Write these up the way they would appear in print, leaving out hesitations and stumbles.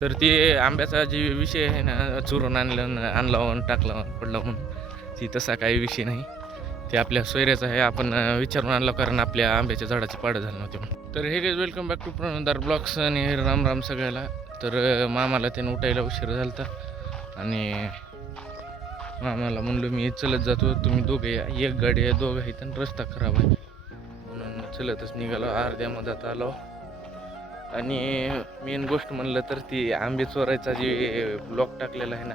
तर ते आंब्याचा जे विषय आहे ना, चुरून आणला टाकला पडला म्हणून ती तसा काही विषय नाही. ते आपल्या सोयऱ्याचं आहे. आपण विचारून आणलं कारण आपल्या आंब्याच्या झाडाची पाडं झालं नव्हते म्हणून. तर हे गाईज वेलकम बॅक टू प्रणोदार ब्लॉग्स आणि राम राम सगळ्याला. तर मामाला त्यानं उठायला उशीर झाला होता आणि मामाला म्हणलो मी चलत जातो, तुम्ही दोघे या. एक गाडी आहे, दोघं आहेत आणि रस्ता खराब आहे म्हणून चलतच निघालो. अर्ध्या मधात आलो. आणि मेन गोष्ट म्हणलं तर ती आंबे चोरायचा जे ब्लॉक टाकलेला आहे ना,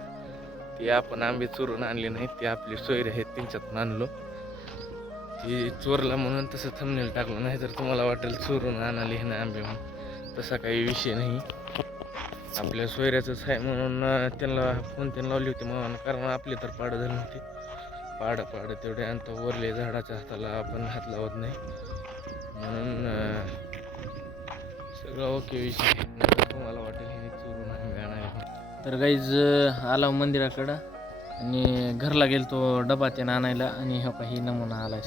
ते आपण आंबे चोरून आणले नाहीत, ते आपले सोयरे आहेत त्यांच्यातून आणलो. ती चोरला म्हणून तसं थंबनेल टाकलं, नाही तर तुम्हाला वाटेल चोरून आणाले हे ना आंबे म्हणून. तसा काही विषय नाही, आपल्या सोयऱ्याचंच आहे म्हणून त्यांना फोन लावली होती मामानं, कारण आपले तर पाडं झाले नव्हते. पाडं तेवढे आणि तो वरले झाडाच्या हाताला आपण हात लावत नाही म्हणून सगळं ओके विषय. तुम्हाला वाटेल हे चोरून आंबे आणायला. तर गाईज आला मंदिराकडं आणि घरला गेलो तो डबा त्यानं आणायला आणि हो काही नमुना आलाय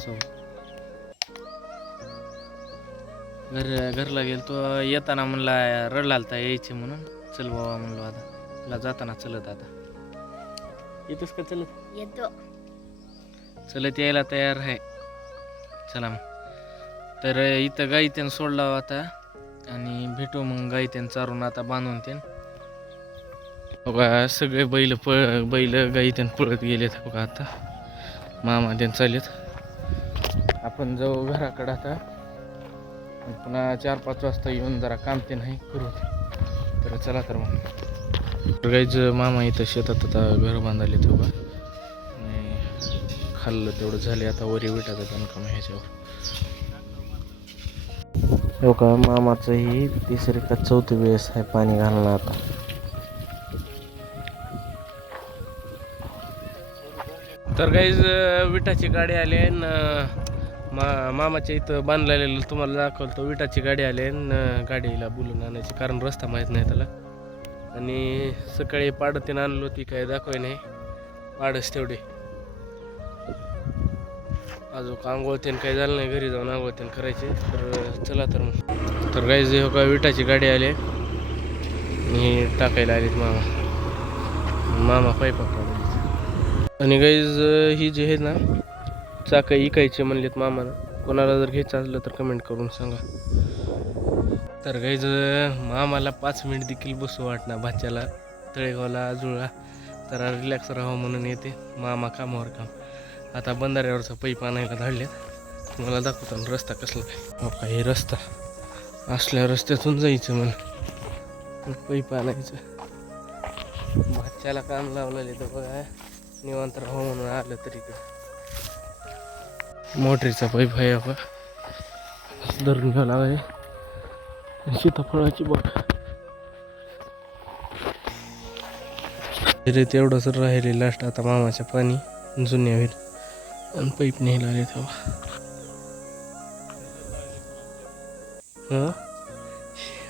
घरला गेलो तो. येताना म्हणला रडला आलता यायचे म्हणून, चल बाबा म्हणलो आता तुला जाताना चलत. आता येतोस का? चलत येतो. चलत यायला तयार आहे. चला मग. तर इथं गाई त्यानं सोडला आता आणि भेटू मग. गाई त्यानं चारून आता बांधून त्यानं बघा. सगळे बैल गाई त्यानं पळत गेलेत बघा. आता मामा त्यानं चालेत. आपण जाऊ घराकडं आता. पुन्हा 4-5 वाजता येऊन जरा काम ते नाही करू. तर चला तर मग. गाईज मामा इथं शेतात आता घर बांधायले ते बघा. आणि खाल्लं तेवढं झाले. आता वरी विटाचं बांधकाम ह्याच्यावर. हो का, मामाचं ही तिसरी का चौथी वेळेस आहे पाणी घालणं आता. तर गाईज विटाची गाडी आली आणि मामाच्या इथं बांधलेलं तुम्हाला दाखवलं. तो विटाची गाडी आली आणि गाडीला बोलून आणायची, कारण रस्ता माहीत नाही त्याला. आणि सकाळी पाडं त्यानं आणलो, ती काय दाखवाय नाही. पाडच तेवढे अजून आंघोळ त्यानं काही झालं नाही. घरी जाऊन आंघोळ त्यानं करायचे. तर चला तर मग. तर गाईज हो का, विटाची गाडी आली आणि टाकायला आलीत मामा पाईपा काढायचे. आणि गाईज ही जे आहे ना, चाकं इकायचे म्हणलेत मामानं. कोणाला जर घ्यायचं असलं तर कमेंट करून सांगा. तर गाईज मामाला 5 मिनिट देखील बसू वाटणार. भाच्याला तळेगावला जुळला जरा रिलॅक्स राहावं म्हणून येते मामा कामावर काम. आता बंधाऱ्यावरचा पैप आणायला धाडलेत. तुम्हाला दाखवतो रस्ता कसला काय. हो का, हे रस्ता असल्या रस्त्यातून जायचं म्हणून पैप आणायचं. भाच्याला काम लावलेलं तर बघा, निवांत राहावं म्हणून आलं तरी मोटरीचा पाईप आहे बघा. धरून घ्यावं लागाय. सीताफळाची बघ तेवढंच राहिले लास्ट. आता मामाच्या पाणी जुन्या होईल आणि पाईप न्यायला आले तेव्हा. हा,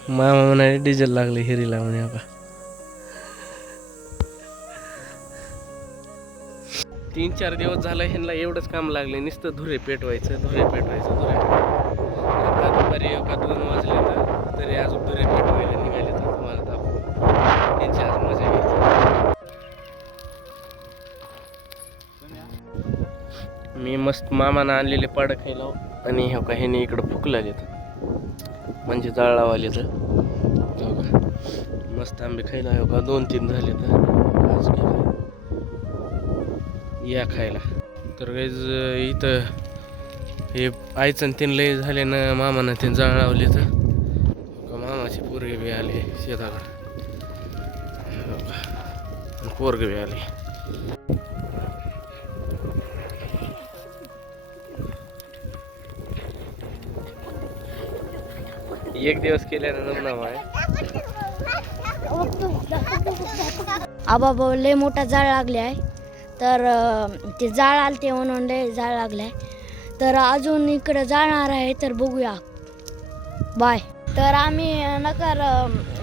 मामा म्हणाले डिझेल लागले हिरीला म्हणे. बघा 3-4 दिवस झालं ह्यांना एवढंच काम लागले, नुसतं धुरे पेटवायचं. दुपारी 2 वाजले तर तरी अजून धुरे पेटवायला निघाले. तर तुम्हाला दाखवू त्यांची आज मजा घ्यायची. मी मस्त मामानं आणलेले पाडं खायला आणि हो का ह्याने इकडं फुकला घेत म्हणजे जाळ लावाले. तर हो का मस्त आंबे खायला. हो का 2-3 झाले तर आज या खायला. तर गाईज इथं हे आईचं तीन लय झाले ना, मामानं ते जाळ लावले. तर मामाचे पोरगे बी आले शेताकडे. पोरगे बी आले. एक दिवस केल्यानं जमणार आहे. आबा लय मोठा जाळ लागले आहे. तर ते जाळ आलते म्हणून लय जाळ लागलाय. तर अजून इकडं जाणार आहे. तर बघूया. बाय. तर आम्ही नकर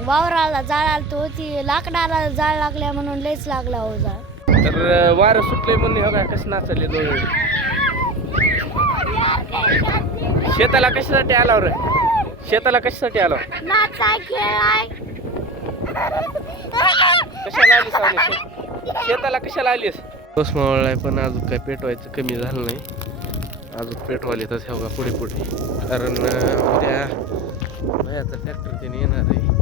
वावराला जाळ आलतो, ती लाकडाला जाळ लागल्या म्हणून लयच लागला हो जाळ. तर वारं सुटले म्हणून बघा कसं नाचले दोघे. शेताला कशासाठी आला रे? शेताला कशासाठी आला? नाचाय खेळाय. शेताला कशाला आलीस? पाऊस मावळलाय पण अजून काय पेटवायचं कमी झालं नाही. अजून पेटवायला येतात ह्या पुढे पुढे, कारण उद्या आता ट्रॅक्टर त्याने येणार आहे.